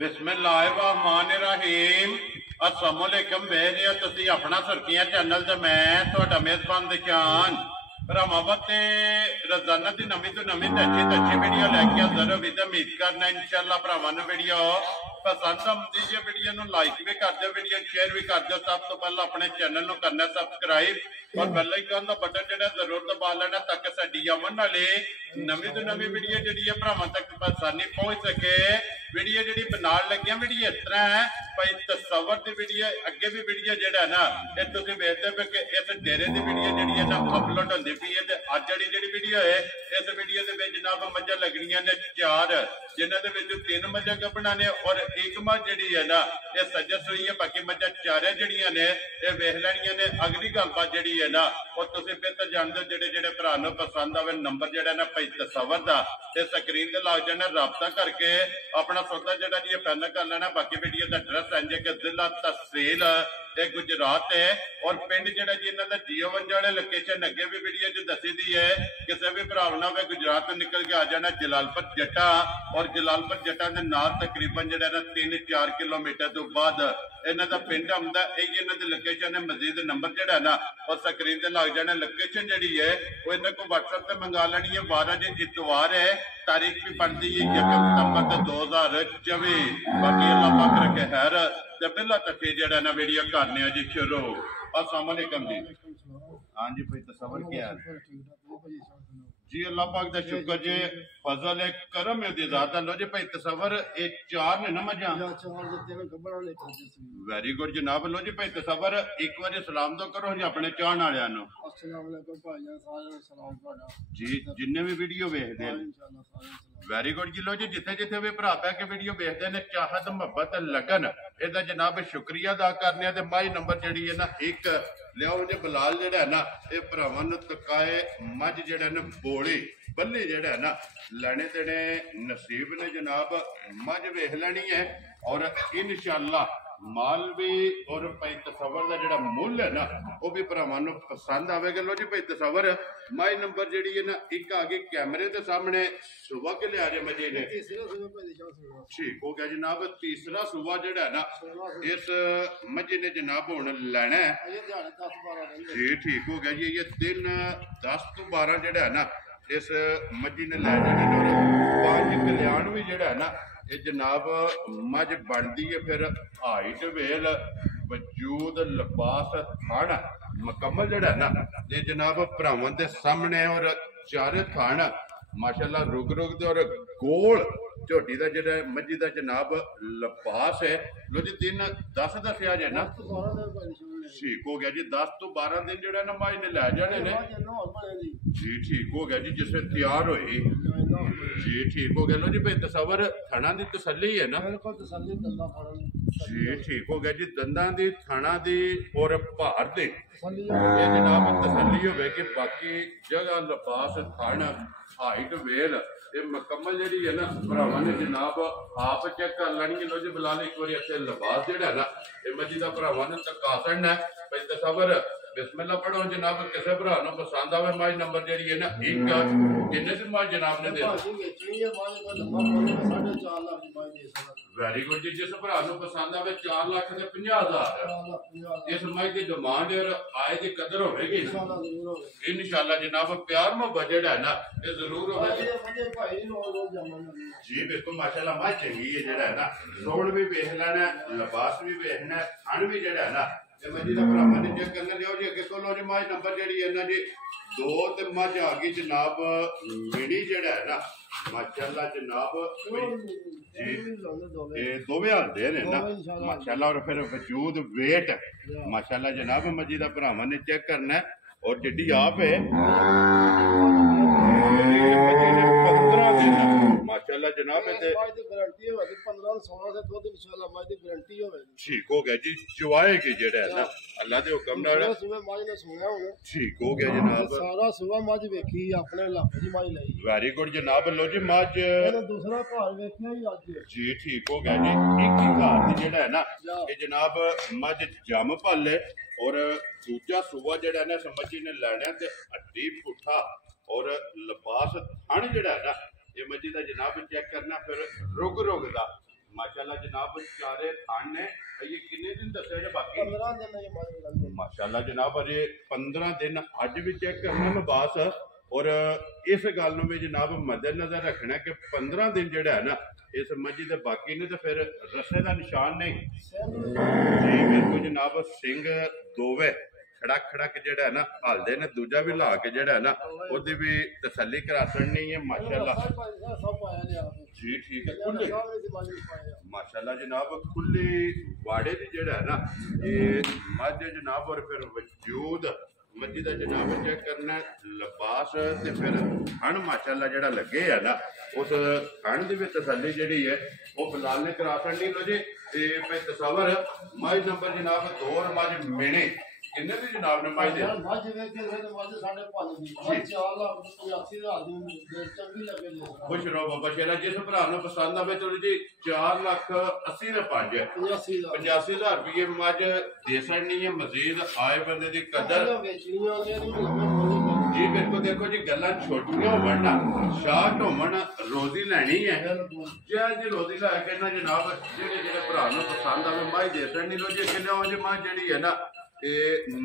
बिस्मिल्लाहिर्रहमानिर्रहीम अस्सलामुअलैकुम वेख रहे हो तुसी अपना सुर्खियां चैनल ते मैं तुहाडा मेज़बान दिशान भरावां ते रोजाना दी नवीं तो नवीं ते अच्छी वीडियो लैके हाज़र होई ते उम्मीद करना इंशाअल्लाह भरावां नूं वीडियो पसंद आउंदी है। वीडियो नूं लाइक भी कर दो, वीडियो शेयर भी कर दो। सब तो पहले अपने चैनल नूं करना सबसक्राइब और बेल आइकन दा बटन जिहड़ा जरूर दबा लेना ताकि साडी आवन वाली नवीं तो नवीं वीडियो जिहड़ी है भरावां तक आसानी पहुंच सके। वीडियो जिहड़ी बनाउण लगे वीडियो इस तरह है भाई तस्वर की वीडियो अगे भी वीडियो जिहड़ा है ना ये तुसीं वेखदे पे कि इस डेरे की वीडियो जिहड़ी है ना अपलोड होंदी पई है। ते अज जिहड़ी वीडियो है इस वीडियो दे विच जनाब मझां लगणीਆਂ ने 4 जिन्हां दे विच 3 मझां गब्बणां ने और एक मझ जिहड़ी है ना ये सजस हुई है। बाकी मझां 4 जिहड़ियां ने ये वेख लैणीਆਂ ने। अगली गलबात जिहड़ी है ना वो तुसीं फिर तो जाणदे हो जिहड़े जिहड़े भरा नूं पसंद आवे नंबर जिहड़ा ना भाई तस्वर दा ते स्क्रीन ते लग जाना राबता करके अपना सौदा जिहड़ा जी फाइनल कर लेना। बाकी वीडियो का एड्रैस है कि जिला तहसील गुजरात है और पिंड जिहड़ा जी इन्हां दा जीओ वाले लोकेशन अगे भी वीडियो च दसी दी है। किसी भी भरा ना वे गुजरात तो निकल के आ जाना जलालपुर जट्टा और जलालपुर जट्टा के नाल तकरीबन जिहड़ा ना 3-4 किलोमीटर तो बाद इन्हां दा पिंड आउंदा। यही इन्हां दी लोकेशन है। मजीद नंबर जिहड़ा ना और स्क्रीन ते लग जाना। लोकेशन जिहड़ी है वो इन्हां को व्हाट्सएप से मंगा लैनी है। 12 जो इतवार है, तारीख भी पढ़ती है 1 सितंबर 2024। बाकी अल्लाह पाक रखे खैर ते बिल्ला तक जिहड़ा ना वीडियो करने जी शुरू। अस्सलाम वालेकुम जी। हाँ जी भाई तस्वर क्या है जी? अल्लाह पाक दा शुक्र जी फजल है करम है दी ज़ात। लो जी भाई तस्वर ये 4 ने ना मजा वेरी गुड जनाब। लो जी भाई तस्वर एक बार सलाम तो करो जी अपने चाहने वालियां नूं। जी जिन्ने भी वीडियो वेखदे हैं वेरी गुड जी। लो जी जिथे जिथे भी भरा पै के वीडियो वेखदे ने चाहत मुहब्बत लगन इहदा जनाब शुक्रिया अदा करने ते माई नंबर जिहड़ी है ना एक लियाओ जे बलाल जिहड़ा है ना ये भरावां नूं तकाए मझ जिहड़ा ना बोले बल्ले जिहड़ा है ना लैने देने नसीब ने जनाब। मझ वेख लैनी है और इंशाअल्लाह माल भी और भाई तस्वर का जिहड़ा मुल है ना वो भी भरावां नूं पसंद आवेगा। लो जी भाई तस्वर माई नंबर जिहड़ी है ना एक आ गई कैमरे के सामने सुबह के लिया जे मजे ने ठीक हो गया जनाब। तीसरा सुबह जिहड़ा है ना इस मजे ने जनाब हुण लैना है जी ठीक हो गया जी। ये दिन 10 तो 12 जिहड़ा है ना इस मजी ने लै जाने और 5 कल्याण भी जिहड़ा है ना ये जनाब मझ बनती है। फिर हाइट वेल वजूद लिबास थान मुकम्मल जिहड़ा है ना ये जनाब भरावां दे सामने और चारे थान माशाअल्लाह रुग रुग दे और गोल झोटी का जिहड़ा मझी का जनाब लिबास है। लो जी दिन 10 दसिया जे ना ठीक हो गया जी। 10 तो 12 दिन जो ना मझ ने लै जाने ने जी ठीक हो गया जी। जिससे तैयार हुई जी ठीक हो गया। लो जी भाई तस्वर थणा की तसली है ना जी ठीक हो गया जी। दंदा की थणा की और भार की ये जनाब तसली हो कि बाकी जगह लिबास थण हाइट वेल ये मुकम्मल जी है ना भरावां ने जनाब आप चेक कर लैनी। लो जी बिलाल एक बार इतने लिबास जो है ना ये मजी का भरावां ने तका छड़ना है भाई तस्वर बिस्मिल्लाह पढ़ो जनाब। किसी भरा नूं पसंद आवे मज नंबर जी है ना एक किन्ने दी मज जनाब ने दे वेरी गुड जी। जिस भरा नूं पसंद आवे 4,50,000 इस मज की डिमांड और आय की कदर होगी इंशाअल्लाह जनाब। प्यार मोहब्बत जिहड़ा है ना ये जरूर होगा जी। बिल्कुल माशाअल्लाह मज चंगी है जिहड़ा है ना सोण भी वेख लेना लिबास भी वेखना थण भी जिहड़ा है ना ये मजी का भरावां ने चेक करना। लियो जी अगे तो लो जी मज नंबर जी है ना जी 2 ते मज आ गई जनाब मिनी जिहड़ा है ना माशाअल्लाह जनाब जी दोवें हालदे ने ना माशाअल्लाह। और फिर वजूद वेट माशाअल्लाह जनाब मजी का भरावां ने चेक करना और जिड्डी आप है माशाअल्लाह जनाब ठीक हो गया जी। चुवाएगी जेड़ा है ना अल्लाह दे हुक्म नाल ठीक हो गया जनाब। सारा सुबह मज वेखी अपने इलाके दी मज लई वेरी गुड जनाब। लो जी मज दूसरा घर वेखिया ही अज जी ठीक हो गया जी। एक ही घर दी जेड़ा है ना ये जनाब मज जम पल है और दूजा सुबह जेड़ा है ना समझी ने लैना ते हड्डी पुठा और लिबास थण जेड़ा है ना ये मजी का जनाब चेक करना। फिर रुग रुग का माशाल्लाह जनाब चारे थान ने ये किन्ने दिन दसे जे बाकी 15 दिन ये मज लगे माशाल्लाह जनाब अजे 15 दिन अज भी चेक करना लबास और इस गल नूं भी जनाब मद्देनजर रखना कि 15 दिन जेड़ा है ना इस मजी दे बाकी ने तो फिर रस्से का निशान नहीं जी बिल्कुल जनाब सिंह दोवे खड़क खड़क जेड़ा है ना हलदे ने दूजा भी ला के जेड़ा है ना ओदी भी तसल्ली करा छड़नी है माशाल्लाह जी ठीक है खुले माशाल्लाह जनाब खुली वाड़े दी जेड़ा है ना ये मज जनाब और फिर वजूद मजी दा जनाब चेक करना लिबास ते फिर हण माशाल्लाह जेड़ा लगे है ना उस हण दी भी तसल्ली जेड़ी है वो बिलाल ने करा छड़नी लो जी ते भाई तसवर मज नंबर जनाब 2 और मज मेने किन्ने दी जनाब ने माई दे मज वेख के मज 5.5 दी 4 लाख 85,000 दी चंगी लगे जी खुश रहो बाबा शेरा जिस भरा नु पसंद आवे तो जी 4,80,000 ने 5 85,000 रुपये मज दे छड़नी है मजीद आए बंदे दी कदर जी बिल्कुल देखो जी गल्लां छोटियां होवन ना शार्ट होवन रोजी लैनी है जै जी रोजी लै के ना जनाब जेड़े जेड़े भरा नु पसंद आवे माई दे छड़नी लो जी किन्ने हो जी मां जेड़ी है ना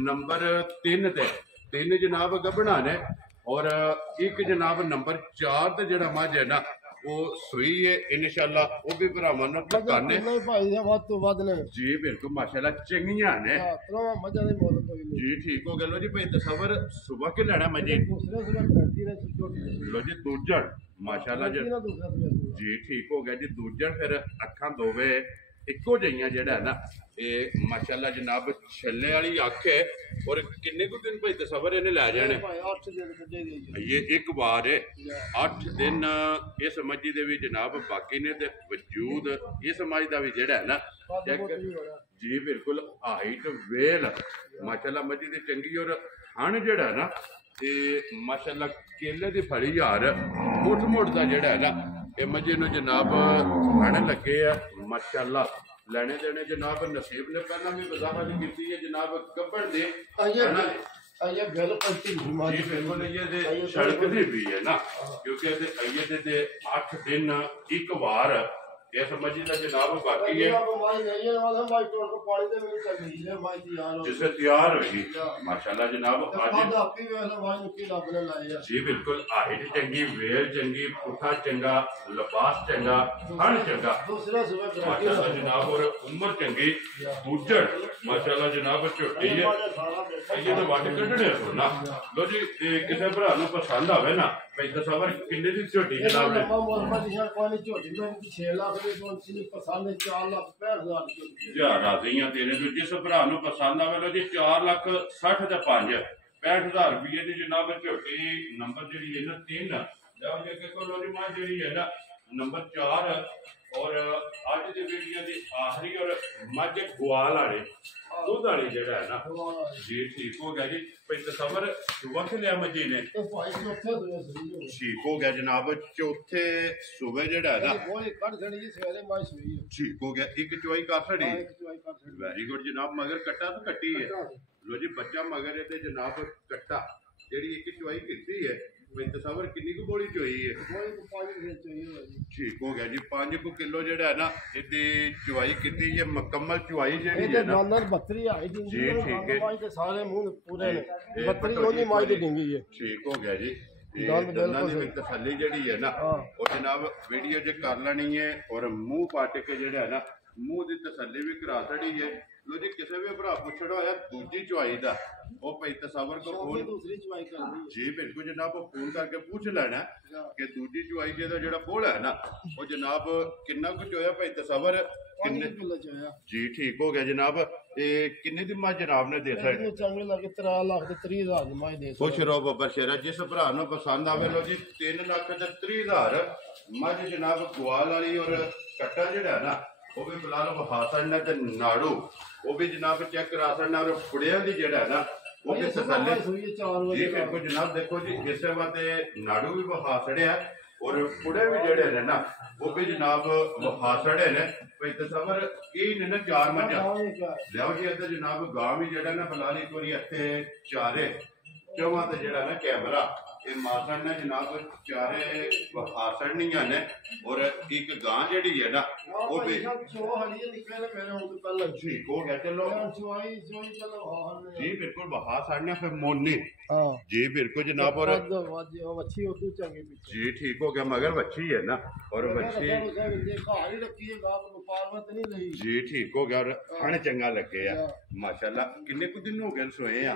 नंबर 3 ते 3 जनाब गबना ने और एक जनाब नंबर 4 ते जेड़ा मझ है ना वो सुई है इंशाल्लाह वो भी भरावां नूं पकाने भाई दे वध तो वध ने जी बिल्कुल माशाल्लाह चंगियां ने हां मजा दे मोल कोई नहीं जी ठीक हो गया लो जी भाई तसवर सुबह के लेना मजे दूसरे सुबह करती ने छोटी लो जी दूजड़ माशाल्लाह जी दूसरा सुबह जी ठीक हो गया जी दूजड़ फिर अखां दोवे इको जिहियां जेड़ा है ना ये माशाल्लाह जनाब छल्ले वाली अख है और किन्ने को दिन भाई तसवर इन्हें लै जाने भाई 8 दिन कटे गई ये एक बार है 8 दिन इस मजी दे भी जनाब बाकी ने ते वजूद इस मज दा भी जेड़ा है ना चेक जी बिल्कुल हाइट वेल माशाल्लाह मजी दी चंगी और हण जेड़ा है ना ते माशाल्लाह केले दी फड़ी यार मुठ मुठ दा जेड़ा है ना ये मजी नु जनाब हण लगे है माशाल्लाह लेने देने जनाब नसीब ने पहला भी वजाहत की है जनाब गब्बर दे ये बिल्कुल जी बिल्कुल ये दे सड़क दी भी है ना क्योंकि ये दे 8 दिन एक बार ये समझी दा जनाब बाकी है जिसे तैयार हुई माशाल्लाह जनाब जी बिल्कुल हाइट चंगी वेल चंगी पुठा चंगा लिबास चंगा हण चंगा माशाल्लाह जनाब और उम्र चंगी दूजड़ माशाल्लाह जनाब झोटी है ये तो वट कढ़ने सुनना लो जी किसी भरा नु पसंद आवे ना भाई तसवर किन्ने दी झोटी जनाब राजियां तेरे तो जिस भरा नु पसंद आवे लो जी 4,60,000 ते 5 65,000 रुपये की जनाब झोटी नंबर जी है ना 3 जब ये लो जी मां जी है ना नंबर 4 और अज की वीडियो की आखिरी और मज ग्वाल वाले दुध वाली जेड़ा है ना जी ठीक हो गया जी भाई तसवर सुबह से लिया मजी ने ठीक हो गया जनाब चौथे सुबह जेड़ा है ना ठीक हो गया एक चुवाई कर छड़ी वेरी गुड जनाब मगर कट्टा तो कट्टी है लो जी बच्चा मगर ये जनाब कट्टा जेड़ी एक चुवाई की है भाई तसवर किन्नी को बोली चोई है ठीक हो गया जी 5 किलो जेड़ा है ना इदी चुवाई की है मुकम्मल चुवाई जेड़ी है ना जी ठीक है सारे मुंह पूरे ने बत्तरी ओनी माई दी डिंगी है ठीक हो गया जी तसल्ली जेड़ी है ना वो जनाब वीडियो जे कर लेनी है और मुंह पाट के जेड़ा है ना मुंह की तसल्ली भी करा छड़ी है लो जी किसी भी भरा पुछड़ा होया दूजी चुवाई दा वो भाई तसवर को फोन दूसरी चुवाई कर जी बिल्कुल जनाब फोन करके पूछ लेना कि दूजी चुवाई जेड़ा बोल है ना वो जनाब किन्ना कुछ होया भाई तसवर किन्ने जी ठीक हो गया जनाब किन्ने दी मां जनाब ने दे सकते चंगे लगे 3,30,000 दी मां दे खुश रहो बाबा शेरा जिस भरा नु पसंद आवे लो जी 3,30,000 मझ जनाब ग्वाल वाली और कट्टा जेड़ा है ना वो भी फिलहाल वहा छड़ना ते नाड़ू वो भी जनाब चेक करा छड़ना और फुड़िया दी जेड़ा है ना वो भी तसल्ली जी बिल्कुल जनाब देखो जी इस वास्ते नाड़ू भी वहा छड़िया और फुड़े भी जेड़े ने ना वो भी जनाब वहा छड़े ने भाई तसवर की ने ना 4 मझा लियाओ जी इधर जनाब गांव भी जेड़ा ना फिलहाल एक बारी इत्थे चारे चौवां ते जेड़ा ना कैमरा ਇਹ ਮਾਸੜ ਨੇ ਜਨਾਬ ਚਾਰੇ ਹਾਸੜਨੀਆਂ ਨੇ ਔਰ ਇੱਕ ਗਾਂ ਜਿਹੜੀ ਹੈ ਨਾ ਉਹ ਵੀ ਚੋ ਹਲੀ ਨਿਕਲੇ ਮੇਰੇ ਹੁਣ ਪਹਿਲਾਂ ਠੀਕ ਹੋ ਗਿਆ ਚਲੋ ਚੋਈ ਚਲੋ ਹਾਂ ਜੀ ਬਿਲਕੁਲ ਬਹਾ ਸਾੜਨਾ ਫਿਰ ਮੋਨੀ ਹਾਂ ਜੀ ਬਿਲकुल जनाब और ਵੱਛੀ ਉਦੋਂ ਚੰਗੀ ਪਿੱਛੇ जी ठीक हो गया मगर बच्ची है ना और बच्ची ਘਰ ਹੀ ਰੱਖੀ ਹੈ ਗਾਂ ਨੂੰ ਪਾਲਵਤ ਨਹੀਂ ਲਈ जी ठीक हो गया और खाने चंगा लगे है माशाल्लाह किन्ने कुछ दिन हो गए सोए हैं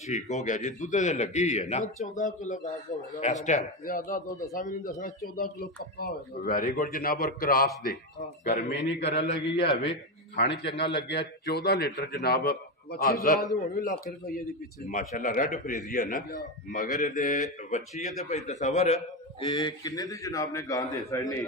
ठीक हो गया जी दूध दे लगी है ना 14 किलो ਗਾਂ ਹੋਵੇਗਾ इस टाइम ਜ਼ਿਆਦਾ ਤੋਂ ਦੱਸਾਂ ਵੀ ਨਹੀਂ ਦੱਸਣਾ 14 ਕਿਲੋ ਪੱਕਾ ਹੋਵੇਗਾ वेरी गुड जनाब और क्रॉस दे गर्मी नहीं करन लगी है वे खाने चंगा लगे 14 लीटर जनाब ਵੱਛੀ ਗਾਂ ਦੀ ਹੁਣ ਵੀ ਲੱਖ ਰੁਪਏ ਦੀ ਪਿੱਛੇ माशाल्लाह रेड फ्रेजियन है मगर ਇਹਦੇ ਵੱਛੀ ਹੈ ਤੇ ਭਾਈ ਤਸਵਰ ਇਹ ਕਿੰਨੇ ਦੀ ਜਨਾਬ ਨੇ ਗਾਂ ਦੇ ਸਾਈਨੇ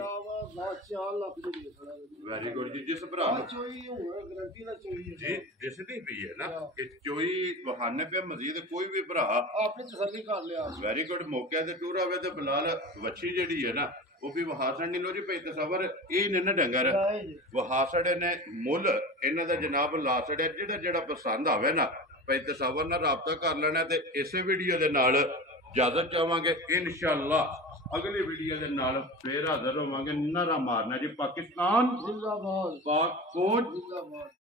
4 ਲੱਖ ਦੀ ਦੇ ਸਕਦਾ ਵੈਰੀ ਗੁੱਡ ਜੀ ਜਿਸ ਭਰਾ ਨੂੰ ਚੋਈ ਹੁਣ ਗਰੰਟੀ ਨਾਲ ਚੋਈ ਹੈ ਜੀ ਦਿਸਦੀ ਪਈ ਹੈ ਨਾ ਕਿ ਚੋਈ ਬਹਾਨੇ ਪੇ ਮਜ਼ੀਦ ਕੋਈ ਵੀ ਭਰਾ ਆਪਣੀ ਤਸੱਲੀ ਕਰ ਲਿਆ ਵੈਰੀ ਗੁੱਡ ਮੌਕੇ ਤੇ ਟੂਰ ਆਵੇ ਤੇ ਬਿਲਾਲ ਵੱਛੀ ਜਿਹੜੀ ਹੈ ਨਾ ਉਹ ਵੀ ਵਹਾਸਣ ਨਹੀਂ ਲੋ ਜੀ ਭਾਈ ਤਸਵਰ ਇਹ ਨੇ ਨਾ ਡੰਗਰ ਵਹਾਸੜੇ ਨੇ ਮੁੱਲ ਇਹਨਾਂ ਦਾ ਜਨਾਬ ਲਾ ਛੜਿਆ ਜਿਹੜਾ ਪਸੰਦ ਆਵੇ ਨਾ ਭਾਈ ਤਸਵਰ ਨਾਲ ਰਾਬਤਾ ਕਰ ਲੈਣਾ ਤੇ ਇਸੇ ਵੀਡੀਓ ਦੇ ਨਾਲ ਇਜਾਜ਼ਤ ਚਾਹਾਂਗੇ ਇਨਸ਼ਾਅੱਲਾ ਅਗਲੀ ਵੀਡੀਓ ਦੇ ਨਾਲ ਫੇਰ ਹਾਜ਼ਰ ਹੋਵਾਂਗੇ ਨਾਰਾ ਮਾਰਨਾ ਜੀ ਪਾਕਿਸਤਾਨ ਜ਼ਿੰਦਾਬਾਦ ਪਾਕ ਫੌਜ ਜ਼ਿੰਦਾਬਾਦ